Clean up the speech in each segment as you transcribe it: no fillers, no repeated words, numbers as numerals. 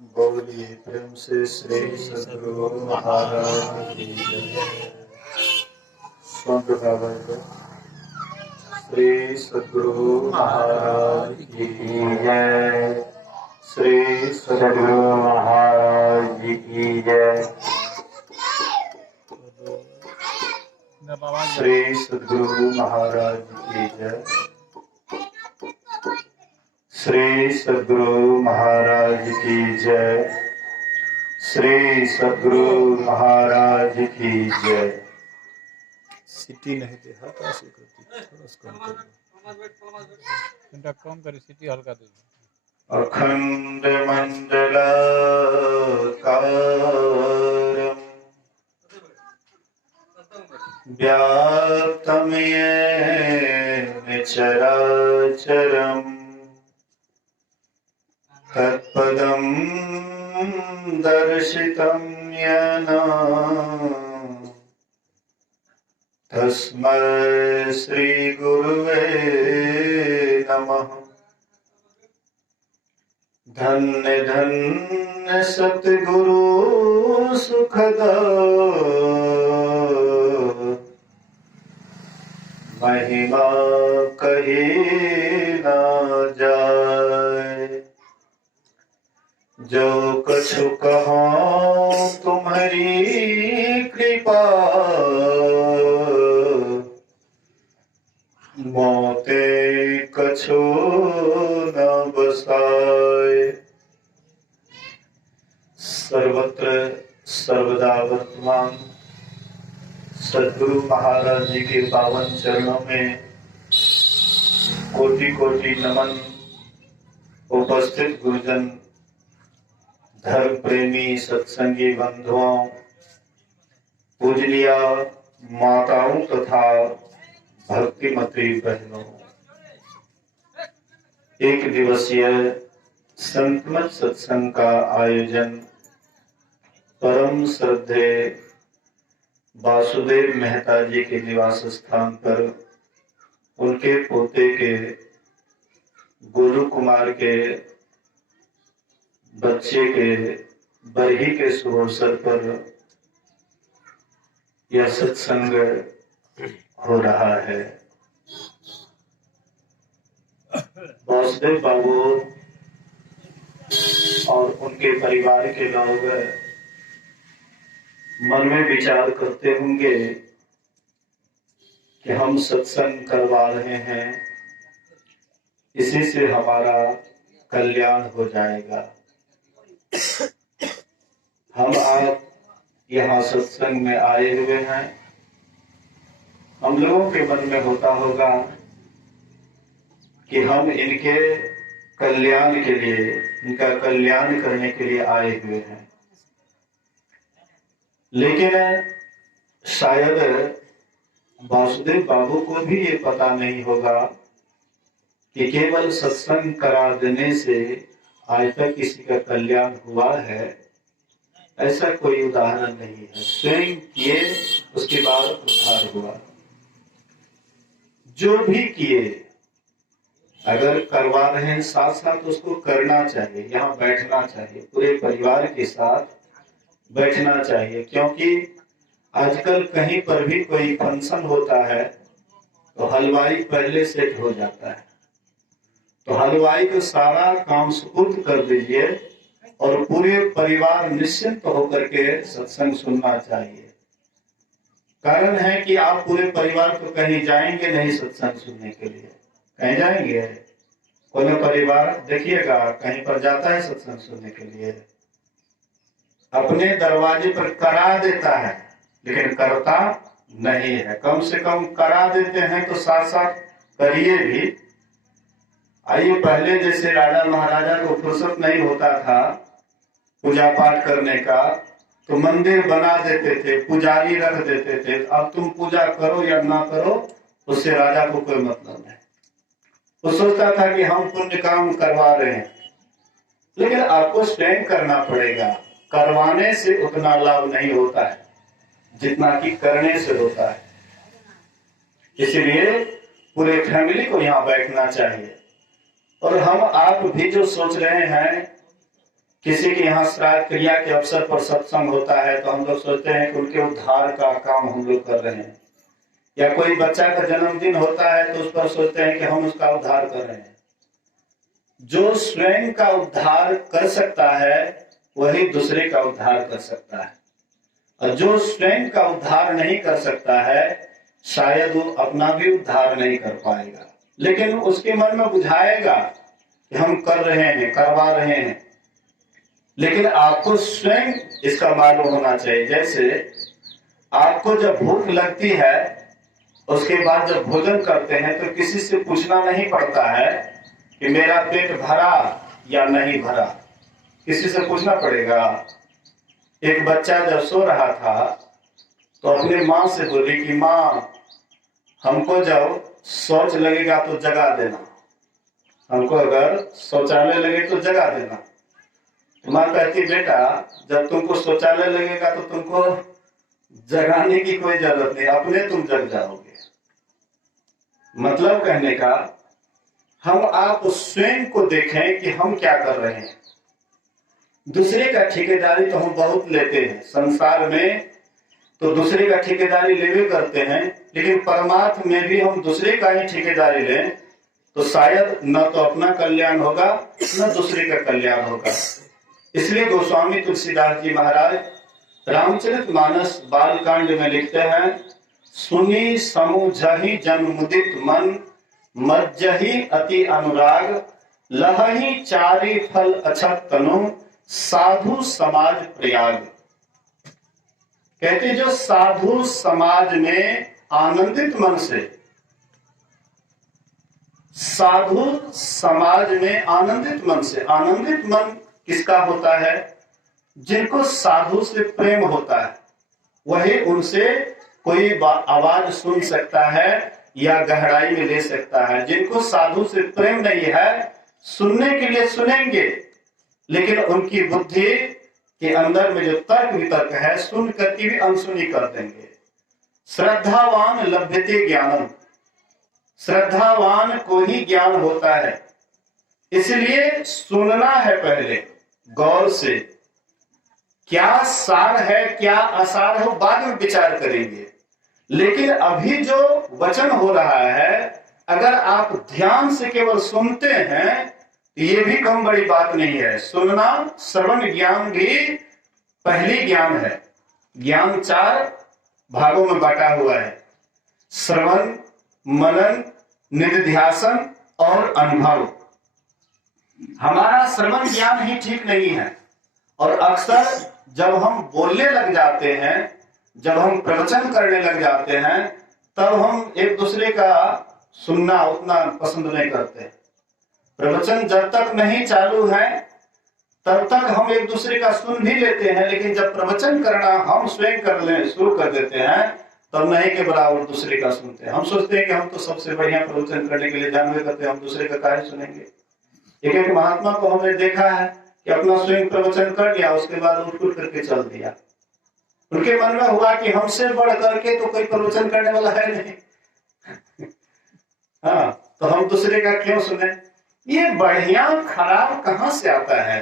बोलिए प्रेम से श्री सद्गुरु महाराज की जय। श्री सद्गुरु महाराज की जय। श्री सद्गुरु महाराज की जय। श्री सद्गुरु महाराज की जय। श्री सद्गुरु महाराज की जय। श्री सद्गुरु महाराज की जय। सिटी नहीं दे हल्का से करती थोड़ा सा कम करे सिटी हल्का दे। अखंड मंडलाकारं व्याप्तं येन चराचरम् तत्पदं दर्शितं येन तस्मै श्री गुरुवे नमः। धन्य धन्य सतगुरु सुखदा महिमा कही न जाए। जो कछु कहो तुम्हारी कृपा मोते कछु न बसाए। सर्वत्र सर्वदा वर्तमान सद्गुरु महाराज जी के पावन चरणों में कोटि कोटि नमन। उपस्थित गुरुजन, धर्म प्रेमी सत्संगी बंधुओं, पूजनीय माताओं तथा भक्तिमती बहनों, एक दिवसीय संतमत सत्संग का आयोजन परम श्रद्धे वासुदेव मेहता जी के निवास स्थान पर उनके पोते के गुरु कुमार के बच्चे के बरही के शुभ अवसर पर यह सत्संग हो रहा है। वासुदेव बाबू और उनके परिवार के लोग मन में विचार करते होंगे कि हम सत्संग करवा रहे हैं, इसी से हमारा कल्याण हो जाएगा। हम आप यहाँ सत्संग में आए हुए हैं, हम लोगों के मन में होता होगा कि हम इनके कल्याण के लिए, इनका कल्याण करने के लिए आए हुए हैं। लेकिन शायद वासुदेव बाबू को भी ये पता नहीं होगा कि केवल सत्संग करा देने से आज तक किसी का कल्याण हुआ है, ऐसा कोई उदाहरण नहीं है। स्वयं किए उसके बाद उद्धार हुआ। जो भी किए, अगर करवा रहे हैं साथ साथ उसको करना चाहिए, यहाँ बैठना चाहिए, पूरे परिवार के साथ बैठना चाहिए। क्योंकि आजकल कहीं पर भी कोई फंक्शन होता है तो हलवाई पहले सेट हो जाता है, तो हलवाई को सारा काम सुपुर्द कर दीजिए और पूरे परिवार निश्चिंत होकर के सत्संग सुनना चाहिए। कारण है कि आप पूरे परिवार तो कहीं जाएंगे नहीं सत्संग सुनने के लिए, कहीं जाएंगे? कोई परिवार देखिएगा कहीं पर जाता है सत्संग सुनने के लिए, अपने दरवाजे पर करा देता है लेकिन करता नहीं है। कम से कम करा देते हैं तो साथ साथ करिए भी। आइए, पहले जैसे राजा महाराजा को फुर्सत नहीं होता था पूजा पाठ करने का, तो मंदिर बना देते थे, पुजारी रख देते थे। अब तुम पूजा करो या ना करो, उससे राजा को कोई मतलब नहीं। वो सोचता था कि हम पुण्य काम करवा रहे हैं, लेकिन आपको स्वयं करना पड़ेगा। करवाने से उतना लाभ नहीं होता है जितना कि करने से होता है। इसलिए पूरे फैमिली को यहाँ बैठना चाहिए। और हम आप भी जो सोच रहे हैं किसी के यहाँ श्राद्ध क्रिया के अवसर पर सत्संग होता है तो हम लोग सोचते हैं कि उनके उद्धार का काम हम लोग कर रहे हैं, या कोई बच्चा का जन्मदिन होता है तो उस पर सोचते हैं कि हम उसका उद्धार कर रहे हैं। जो स्वयं का उद्धार कर सकता है वही दूसरे का उद्धार कर सकता है, और जो स्वयं का उद्धार नहीं कर सकता है शायद वो अपना भी उद्धार नहीं कर पाएगा, लेकिन उसके मन में बुझाएगा कि हम कर रहे हैं, करवा रहे हैं, लेकिन आपको स्वयं इसका मालूम होना चाहिए। जैसे आपको जब भूख लगती है उसके बाद जब भोजन करते हैं तो किसी से पूछना नहीं पड़ता है कि मेरा पेट भरा या नहीं भरा, किसी से पूछना पड़ेगा। एक बच्चा जब सो रहा था तो अपनी माँ से बोली कि माँ हमको जब शौच लगेगा तो जगा देना, हमको अगर शौचालय लगे तो जगा देना। तो माँ कहती बेटा जब तुमको शौचालय लगेगा तो तुमको जगाने की कोई जरूरत नहीं, अपने तुम जग जाओगे। मतलब कहने का हम आप स्वयं को देखें कि हम क्या कर रहे हैं। दूसरे का ठेकेदारी तो हम बहुत लेते हैं, संसार में तो दूसरे का ठेकेदारी लेवे करते हैं, लेकिन परमात्मा में भी हम दूसरे का ही ठेकेदारी लें तो शायद न तो अपना कल्याण होगा न दूसरे का कल्याण होगा। इसलिए गोस्वामी तुलसीदास जी महाराज रामचरितमानस बालकांड में लिखते हैं, सुनी समुझहि जन मुदित मन, मज्जहि अति अनुराग, लहहि चारि फल अछत तनु, साधु समाज प्रयाग। कहते जो साधु समाज में आनंदित मन से, साधु समाज में आनंदित मन से, आनंदित मन किसका होता है? जिनको साधु से प्रेम होता है वही उनसे कोई आवाज सुन सकता है या गहराई में ले सकता है। जिनको साधु से प्रेम नहीं है सुनने के लिए सुनेंगे, लेकिन उनकी बुद्धि के अंदर में जो तर्क वितर्क है सुन करके भी अनसुनी कर देंगे। श्रद्धावान लभ्यते ज्ञानम, श्रद्धावान को ही ज्ञान होता है। इसलिए सुनना है पहले गौर से, क्या सार है क्या असार हो बाद में विचार करेंगे। लेकिन अभी जो वचन हो रहा है अगर आप ध्यान से केवल सुनते हैं तो ये भी कम बड़ी बात नहीं है। सुनना श्रवण ज्ञान भी पहली ज्ञान है। ज्ञान 4 भागों में बांटा हुआ है, श्रवण, मनन, निधिध्यासन और अनुभव। हमारा श्रवण ज्ञान ही ठीक नहीं है, और अक्सर जब हम बोलने लग जाते हैं, जब हम प्रवचन करने लग जाते हैं, तब हम एक दूसरे का सुनना उतना पसंद नहीं करते। प्रवचन जब तक नहीं चालू है तब तक हम एक दूसरे का सुन भी लेते हैं, लेकिन जब प्रवचन करना हम स्वयं कर ले शुरू कर देते हैं तब नहीं के बराबर दूसरे का सुनते हैं। हम सोचते हैं कि हम तो सबसे बढ़िया प्रवचन करने के लिए जानवे करते हैं, हम दूसरे का कार्य सुनेंगे। एक एक महात्मा को हमने देखा है कि अपना स्वयं प्रवचन कर लिया, उसके बाद उठ करके चल दिया। उनके मन में हुआ कि हमसे बढ़ करके तो कोई प्रवचन करने वाला है नहीं। हाँ, तो हम दूसरे का क्यों सुने? ये बढ़िया खराब कहां से आता है?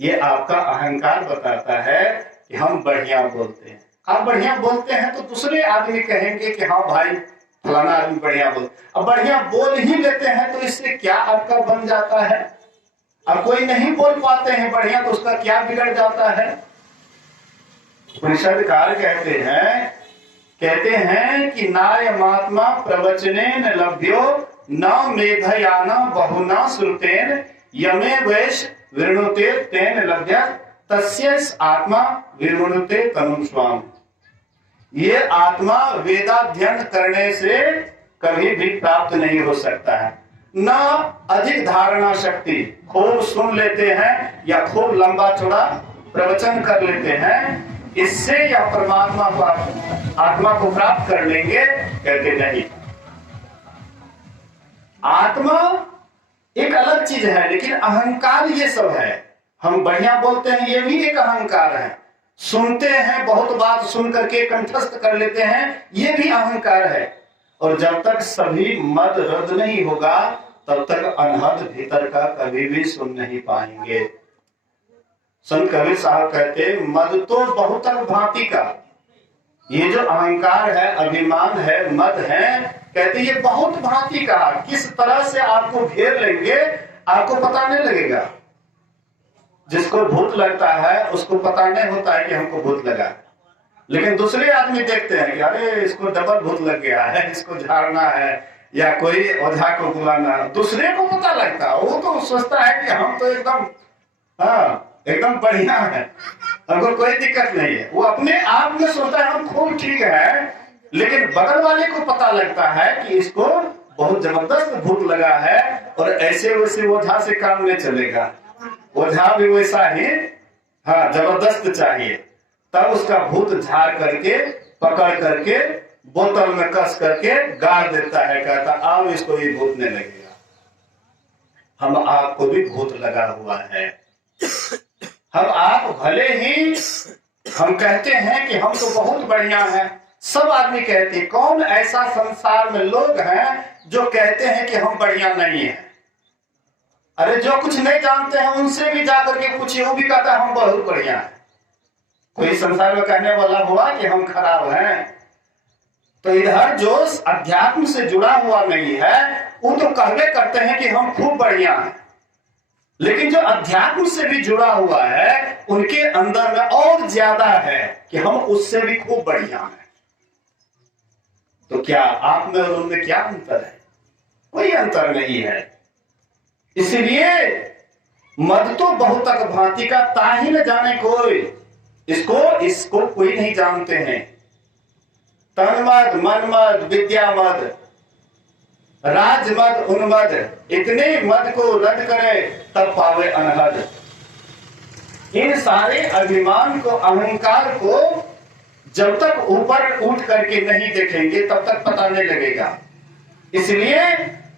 ये आपका अहंकार बताता है कि हम बढ़िया बोलते हैं। आप बढ़िया बोलते हैं तो दूसरे आदमी कहेंगे कि हाँ भाई फलाना आदमी बढ़िया बोल। अब बढ़िया बोल ही लेते हैं तो इससे क्या आपका बन जाता है? अब कोई नहीं बोल पाते हैं बढ़िया तो उसका क्या बिगड़ जाता है? उपनिषदकार कहते हैं कि नायमात्मा प्रवचनेन लभ्यो न मेधयान बहुना श्रुतेन यमे वैश विरुणुते तेन लभ्य तस्य आत्मा विरुणुते तनु स्वाम। ये आत्मा वेदाध्ययन करने से कभी भी प्राप्त नहीं हो सकता है। न अधिक धारणा शक्ति, खूब सुन लेते हैं या खूब लंबा चौड़ा प्रवचन कर लेते हैं, इससे या परमात्मा को आत्मा को प्राप्त कर लेंगे, कहते नहीं। आत्मा एक अलग चीज है, लेकिन अहंकार ये सब है। हम बढ़िया बोलते हैं ये भी एक अहंकार है, सुनते हैं बहुत बात सुन करके कंठस्थ कर लेते हैं ये भी अहंकार है। और जब तक सभी मद रद्द नहीं होगा तब तक अनहद भीतर का कभी भी सुन नहीं पाएंगे। संत कबीर साहब कहते मद तो बहुत भांति का, ये जो अहंकार है, अभिमान है, मद है, कहते ये बहुत भांति का, किस तरह से आपको घेर लेंगे आपको पता नहीं लगेगा। जिसको भूत लगता है उसको पता नहीं होता है कि हमको भूत लगा, लेकिन दूसरे आदमी देखते हैं कि अरे इसको डबल भूत लग गया है, इसको झाड़ना है या कोई ओझा को बुलाना, दूसरे को पता लगता है। वो तो सोचता है कि हम तो एकदम एकदम बढ़िया है, हमको कोई दिक्कत नहीं है। वो अपने आप में सोचता है हम खूब ठीक है, लेकिन बगल वाले को पता लगता है कि इसको बहुत जबरदस्त भूत लगा है और ऐसे वैसे ओझा से काम नहीं चलेगा, ओझा भी वैसा ही जबरदस्त चाहिए। तब उसका भूत झाड़ करके पकड़ करके बोतल में कस करके गाड़ देता है, कहता अब इसको ये भूत नहीं लगेगा। हम आपको भी भूत लगा हुआ है। हम आप भले ही हम कहते हैं कि हम तो बहुत बढ़िया हैं, सब आदमी कहते हैं, कौन ऐसा संसार में लोग हैं जो कहते हैं कि हम बढ़िया नहीं हैं? अरे जो कुछ नहीं जानते हैं उनसे भी जाकर के पूछिए, वो भी कहता है हम बहुत बढ़िया हैं। कोई संसार में कहने वाला हुआ कि हम खराब हैं? तो इधर जो अध्यात्म से जुड़ा हुआ नहीं है वो तो कहवे करते हैं कि हम खूब बढ़िया हैं, लेकिन जो अध्यात्म से भी जुड़ा हुआ है उनके अंदर में और ज्यादा है कि हम उससे भी खूब बढ़िया हैं। तो क्या आप में और उनमें क्या अंतर है? कोई अंतर नहीं है। इसलिए मद तो बहुत भांति का, ताही न जाने कोई, इसको कोई नहीं जानते हैं। तन मद, मन मद, विद्या मद, राज मद, उन्मद, इतने मद को रद्द करे तब पावे अनहद। इन सारे अभिमान को, अहंकार को जब तक ऊपर उठ करके नहीं देखेंगे तब तक पता नहीं लगेगा। इसलिए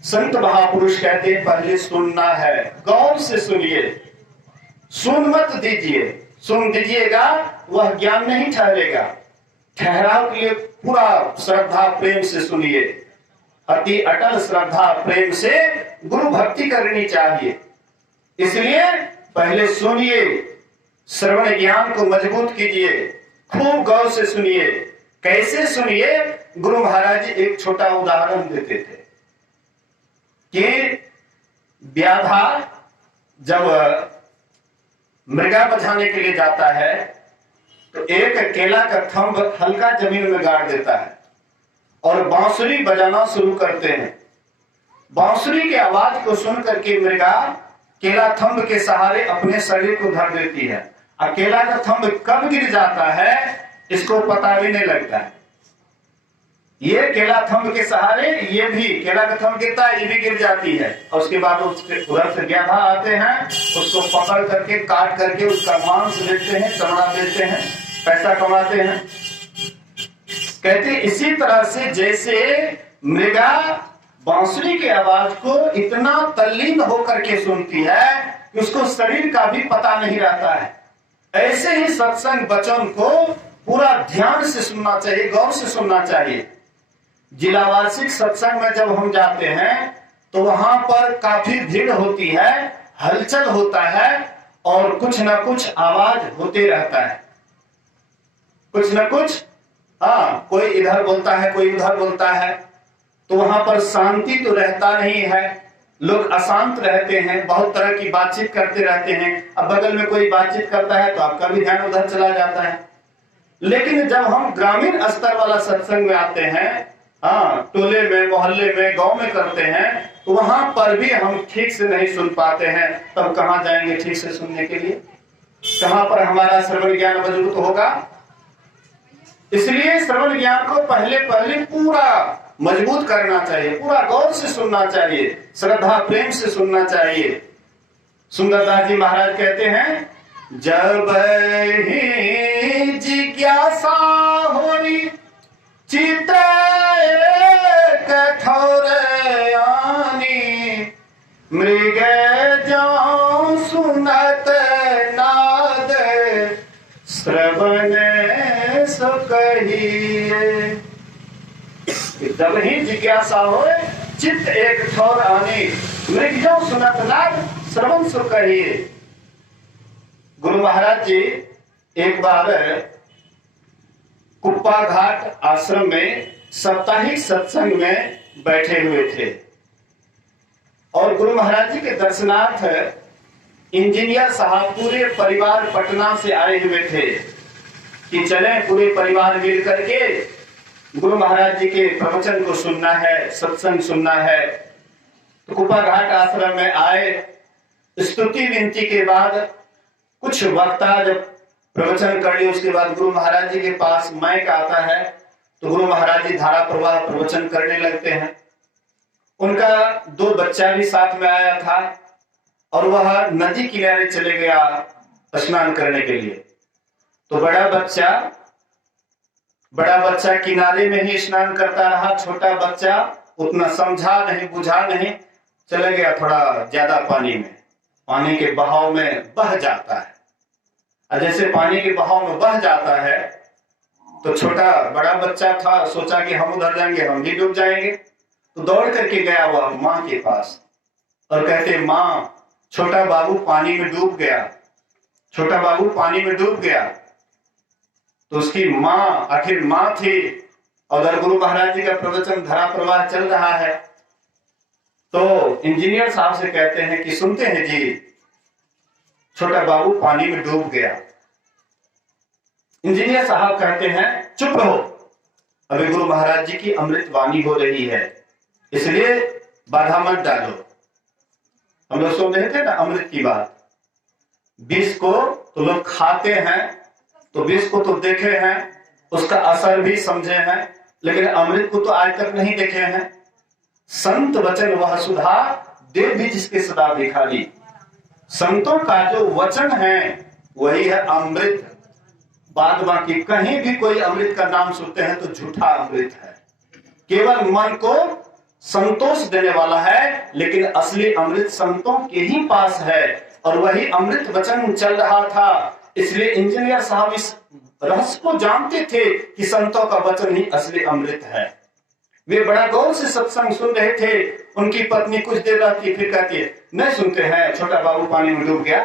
संत महापुरुष कहते हैं पहले सुनना है, गौर से सुनिए, सुन मत दीजिए। सुन दीजिएगा वह ज्ञान नहीं ठहरेगा। ठहराव के लिए पूरा श्रद्धा प्रेम से सुनिए, अति अटल श्रद्धा प्रेम से गुरु भक्ति करनी चाहिए। इसलिए पहले सुनिए, श्रवण ज्ञान को मजबूत कीजिए, खूब गौर से सुनिए। कैसे सुनिए? गुरु महाराज जी एक छोटा उदाहरण देते थे कि व्याधा जब मृगा बचाने के लिए जाता है तो एक केला का थंब हल्का जमीन में गाड़ देता है और बांसुरी बजाना शुरू करते हैं। बांसुरी की आवाज को सुन करके मृगा केला थंब के सहारे अपने शरीर को धर देती है। केला का थंब कब गिर जाता है इसको पता भी नहीं लगता है। ये केला थंब के सहारे ये भी केला का थंब गिरता है, ये भी गिर जाती है और उसके बाद उसके उधर से व्याधा आते हैं, उसको पकड़ करके काट करके उसका मांस बेचते हैं, चमड़ा बेचते हैं, पैसा कमाते हैं। कहते इसी तरह से जैसे मृगा बांसुरी की आवाज को इतना तल्लीन होकर के सुनती है कि उसको शरीर का भी पता नहीं रहता है, ऐसे ही सत्संग वचन को पूरा ध्यान से सुनना चाहिए, गौर से सुनना चाहिए। जिला वार्षिक सत्संग में जब हम जाते हैं तो वहां पर काफी भीड़ होती है, हलचल होता है और कुछ ना कुछ आवाज होते रहता है, कुछ ना कुछ कोई इधर बोलता है, कोई उधर बोलता है, तो वहां पर शांति तो रहता नहीं है, लोग अशांत रहते हैं, बहुत तरह की बातचीत करते रहते हैं। अब बगल में कोई बातचीत करता है तो आपका भी ध्यान उधर चला जाता है। लेकिन जब हम ग्रामीण स्तर वाला सत्संग में आते हैं, टोले में, मोहल्ले में, गांव में करते हैं, तो वहां पर भी हम ठीक से नहीं सुन पाते हैं। तब कहां जाएंगे ठीक से सुनने के लिए? कहां पर हमारा श्रवण ज्ञान मजबूत होगा? इसलिए श्रवण ज्ञान को पहले पूरा मजबूत करना चाहिए, पूरा गौर से सुनना चाहिए, श्रद्धा प्रेम से सुनना चाहिए। सुंदरदास जी महाराज कहते हैं, जब ही जिज्ञासा होरी चित्त कठोर आनी, मृग जाऊं सुनत नाद श्रवण सो कहिए। जब ही जिज्ञासा हो चित्त एक ठोर आनी, मृग जाऊं सुनत नाद श्रवण सो कहिए। गुरु महाराज जी एक बार कुप्पा घाट आश्रम में साप्ताहिक सत्संग में बैठे हुए थे और गुरु महाराज जी के दर्शनार्थ इंजीनियर साहब पूरे परिवार पटना से आए हुए थे कि चलें पूरे परिवार मिल करके गुरु महाराज जी के प्रवचन को सुनना है, सत्संग सुनना है। तो कुप्पा घाट आश्रम में आए। स्तुति विनती के बाद कुछ वक्ता जब प्रवचन कर लिए उसके बाद गुरु महाराज जी के पास माइक आता है तो गुरु महाराज जी धारा प्रवाह प्रवचन करने लगते हैं। उनका 2 बच्चा भी साथ में आया था और वह नदी किनारे चले गया स्नान करने के लिए। तो बड़ा बच्चा किनारे में ही स्नान करता रहा, छोटा बच्चा उतना समझा नहीं बुझा नहीं, चला गया थोड़ा ज्यादा पानी में, पानी के बहाव में बह जाता है। और जैसे पानी के बहाव में बह जाता है तो बड़ा बच्चा था, सोचा कि हम उधर जाएंगे हम भी डूब जाएंगे। तो दौड़ करके गया वह माँ के पास और कहते, माँ छोटा बाबू पानी में डूब गया, छोटा बाबू पानी में डूब गया। तो उसकी माँ, आखिर माँ थी और उधर गुरु महाराज जी का प्रवचन धारा प्रवाह चल रहा है। तो इंजीनियर साहब से कहते हैं कि सुनते हैं जी, छोटा बाबू पानी में डूब गया। इंजीनियर साहब कहते हैं चुप रहो, अभी गुरु महाराज जी की अमृत वाणी हो रही है, इसलिए बाधा मत डालो। हम लोग सुन रहे थे ना अमृत की बात। विष को तो लोग खाते हैं, तो विष को तो देखे हैं, उसका असर भी समझे हैं, लेकिन अमृत को तो आज तक नहीं देखे हैं। संत वचन वह सुधा, देव भी जिसके सदा भिखारी। संतों का जो वचन है वही है अमृत। बाद बाकी कहीं भी कोई अमृत का नाम सुनते हैं तो झूठा अमृत है, केवल मन को संतोष देने वाला है, लेकिन असली अमृत संतों के ही पास है और वही अमृत वचन चल रहा था। इसलिए इंजीनियर साहब इस रहस्य को जानते थे कि संतों का वचन ही असली अमृत है। वे बड़ा गौर से सत्संग सुन रहे थे। उनकी पत्नी कुछ देर रहती फिर कहती है, नहीं सुनते हैं, छोटा बाबू पानी में डूब गया।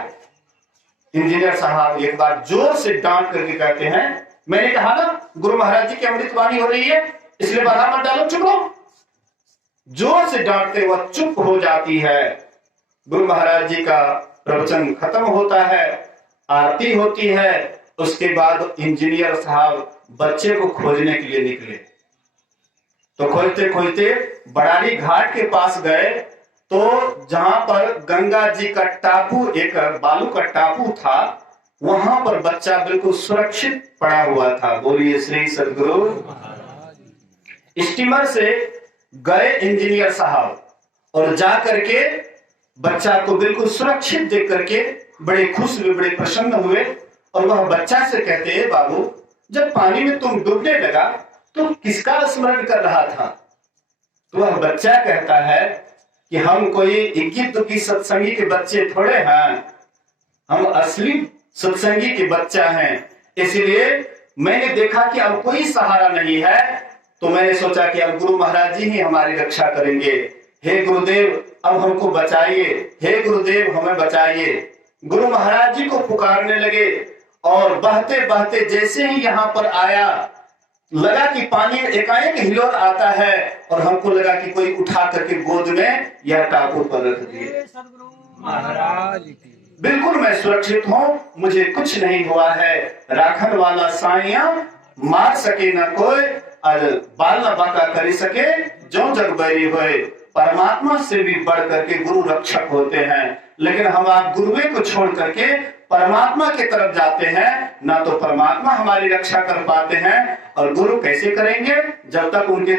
इंजीनियर साहब एक बार जोर से डांट करके कहते हैं, मैंने कहा ना गुरु महाराज जी की अमृत वाणी हो रही है, इसलिए बाधा मत डालो, चुप रहो। जोर से डांटते वह चुप हो जाती है। गुरु महाराज जी का प्रवचन खत्म होता है, आरती होती है। उसके बाद इंजीनियर साहब बच्चे को खोजने के लिए निकले। तो खोजते खोजते बड़ारी घाट के पास गए तो जहां पर गंगा जी का टापू, एक बालू का टापू था, वहां पर बच्चा बिल्कुल सुरक्षित पड़ा हुआ था। बोलिए श्री सद्गुरु। स्टीमर से गए इंजीनियर साहब और जा करके बच्चा को बिल्कुल सुरक्षित देख करके बड़े खुश हुए, बड़े प्रसन्न हुए। और वह बच्चा से कहते हैं, बाबू जब पानी में तुम डूबने लगा तो किसका स्मरण कर रहा था? तो वह बच्चा कहता है कि हम कोई इक्की दुक्की सत्संगी के बच्चे थोड़े हैं, हम असली सत्संगी के बच्चा हैं। इसलिए मैंने देखा कि अब कोई सहारा नहीं है, तो मैंने सोचा कि अब गुरु महाराज जी ही हमारी रक्षा करेंगे। हे गुरुदेव अब हमको बचाइए, हे गुरुदेव हमें बचाइए। गुरु महाराज जी को पुकारने लगे और बहते बहते जैसे ही यहाँ पर आया, लगा कि पानी में एकाएक हिलोर आता है और हमको लगा कि कोई उठा करके गोद में या टापू पर रख दिए। महाराज बिल्कुल मैं सुरक्षित हूँ, मुझे कुछ नहीं हुआ है। राखन वाला साइया मार सके न कोई, बाल न बाका कर सके जो जग बैरी होए। परमात्मा से भी बढ़ करके गुरु रक्षक होते हैं, लेकिन हम आप गुरुवे को छोड़ करके परमात्मा की तरफ जाते हैं, ना तो परमात्मा हमारी रक्षा कर पाते हैं। और गुरु कैसे करेंगे जब तक उनके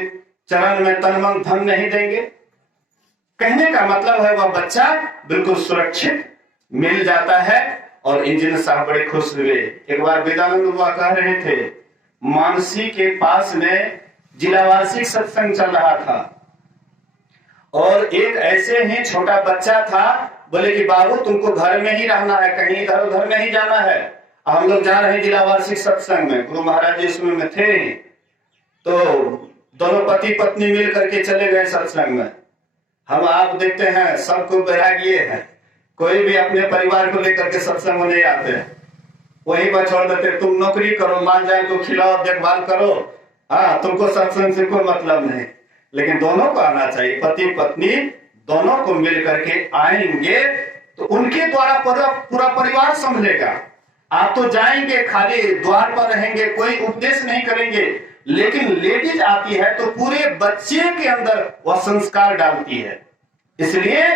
चरण में तन मन धन नहीं देंगे। कहने का मतलब है वह बच्चा बिल्कुल सुरक्षित मिल जाता है और इंजीनियर साहब बड़े खुश हुए। एक बार वेदानंद बाबा कह रहे थे, मानसी के पास में जिला वार्षिक सत्संग चल रहा था और एक ऐसे ही छोटा बच्चा था, बोले कि बाबू तुमको घर में ही रहना है, कहीं इधर उधर नहीं जाना है। हम लोग जा रहे हैं जिला वार्षिक सत्संग में, गुरु महाराज जी इसमें में थे। तो दोनों पति पत्नी मिल करके चले गए सत्संग में। हम आप देखते हैं सबको बैरागिए हैं, कोई भी अपने परिवार को लेकर के सत्संग में नहीं आते हैं, वहीं पर छोड़ देते। तुम नौकरी करो, मान जाए को खिलाओ, देखभाल करो, हाँ तुमको सत्संग से कोई मतलब नहीं। लेकिन दोनों को आना चाहिए, पति पत्नी दोनों को मिल करके आएंगे तो उनके द्वारा पूरा परिवार संभलेगा। आप तो जाएंगे खाली द्वार पर रहेंगे, कोई उपदेश नहीं करेंगे। लेकिन लेडीज आती है तो पूरे बच्चे के अंदर वह संस्कार डालती है, इसलिए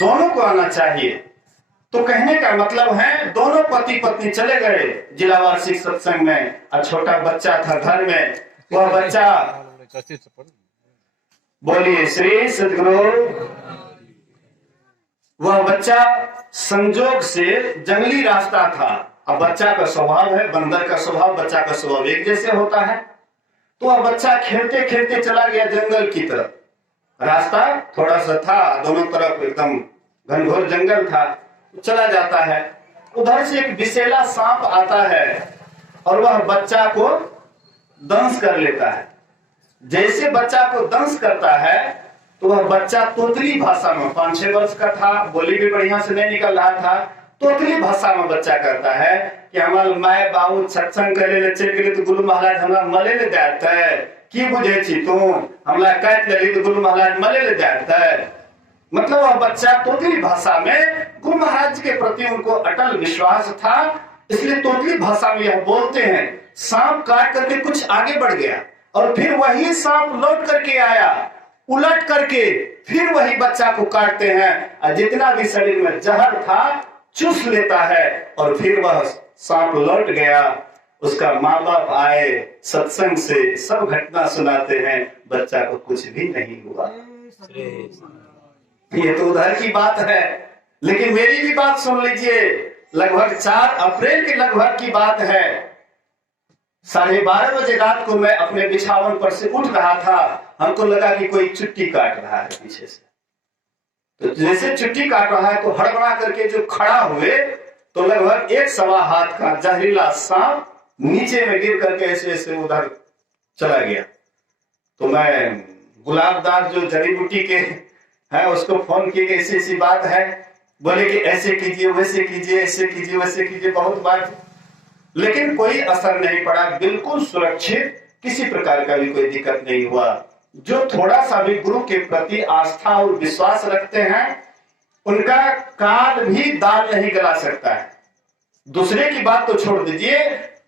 दोनों को आना चाहिए। तो कहने का मतलब है दोनों पति पत्नी चले गए जिला वार्षिक सत्संग में, और छोटा बच्चा था घर में। वह बच्चा, बोलिए श्री सद्गुरु, वह बच्चा संजोग से जंगली रास्ता था। अब बच्चा का स्वभाव है, बंदर का स्वभाव, बच्चा का स्वभाव एक जैसे होता है। तो वह बच्चा खेलते खेलते चला गया जंगल की तरफ। रास्ता थोड़ा सा था, दोनों तरफ एकदम घनघोर जंगल था। चला जाता है, उधर से एक विषैला सांप आता है और वह बच्चा को दंश कर लेता है। जैसे बच्चा को दंश करता है तो वह बच्चा तोतली भाषा में, 5-6 वर्ष का था, बोली भी बढ़िया से नहीं निकल रहा था, तोतली भाषा में बच्चा करता है कि हमारे माय बाबू सत्संग करे ले चल गेले तो गुरु महाराज हमरा मले ले जाता है, की बुझे छी तू, हमला काट लेली तो गुरु महाराज मले ले जाता है। मतलब वह बच्चा तोतली भाषा में, गुरु महाराज के प्रति उनको अटल विश्वास था, इसलिए तोतली भाषा में यह बोलते हैं। सांप काट करके कुछ आगे बढ़ गया और फिर वही सांप लौट करके आया, उलट करके फिर वही बच्चा को काटते हैं और जितना भी शरीर में जहर था चूस लेता है और फिर वह सांप लौट गया। उसका माँ बाप आए सत्संग से, सब घटना सुनाते हैं, बच्चा को कुछ भी नहीं हुआ। ये तो उधर की बात है, लेकिन मेरी भी बात सुन लीजिए। लगभग 4 अप्रैल के लगभग की बात है। 12:30 बजे रात को मैं अपने बिछावन पर से उठ रहा था, हमको लगा कि कोई चुट्टी काट रहा है पीछे से। तो जैसे चुट्टी काट रहा है तो हड़बड़ा करके जो खड़ा हुए तो लगभग 1-1.25 हाथ का जहरीला सांप नीचे में गिर करके ऐसे ऐसे उधर चला गया। तो मैं गुलाबदास जो जड़ी बूटी के है उसको फोन किए, ऐसी ऐसी बात है, बोले कि ऐसे कीजिए वैसे कीजिए, ऐसे कीजिए वैसे कीजिए, बहुत बार, लेकिन कोई असर नहीं पड़ा, बिल्कुल सुरक्षित, किसी प्रकार का भी कोई दिक्कत नहीं हुआ। जो थोड़ा सा भी गुरु के प्रति आस्था और विश्वास रखते हैं उनका काल भी दाल नहीं गला सकता है। दूसरे की बात तो छोड़ दीजिए,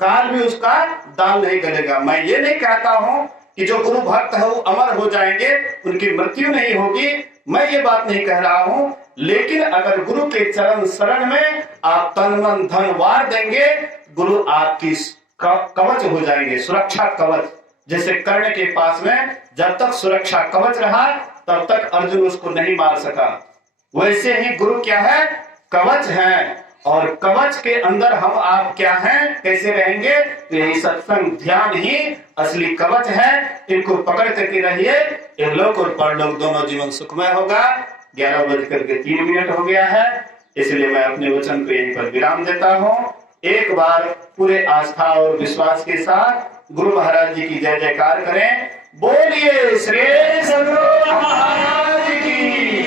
काल भी उसका दाल नहीं गलेगा। मैं ये नहीं कहता हूं कि जो गुरु भक्त है वो अमर हो जाएंगे, उनकी मृत्यु नहीं होगी, मैं ये बात नहीं कह रहा हूं। लेकिन अगर गुरु के चरण शरण में आप तन मन धन वार देंगे, गुरु आपकी कवच हो जाएंगे, सुरक्षा कवच। जैसे कर्ण के पास में जब तक सुरक्षा कवच रहा तब तक अर्जुन उसको नहीं मार सका, वैसे ही गुरु क्या है, कवच है। और कवच के अंदर हम आप क्या हैं, कैसे रहेंगे, तो यही सत्संग ध्यान ही असली कवच है। इनको पकड़ करके रहिए, इहलोक और परलोक दोनों जीवन सुखमय होगा। 11:03 हो गया है, इसलिए मैं अपने वचन को यहीं पर विराम देता हूँ। एक बार पूरे आस्था और विश्वास के साथ गुरु महाराज जी की जय जयकार करें। बोलिए श्री सद्गुरु महाराज की।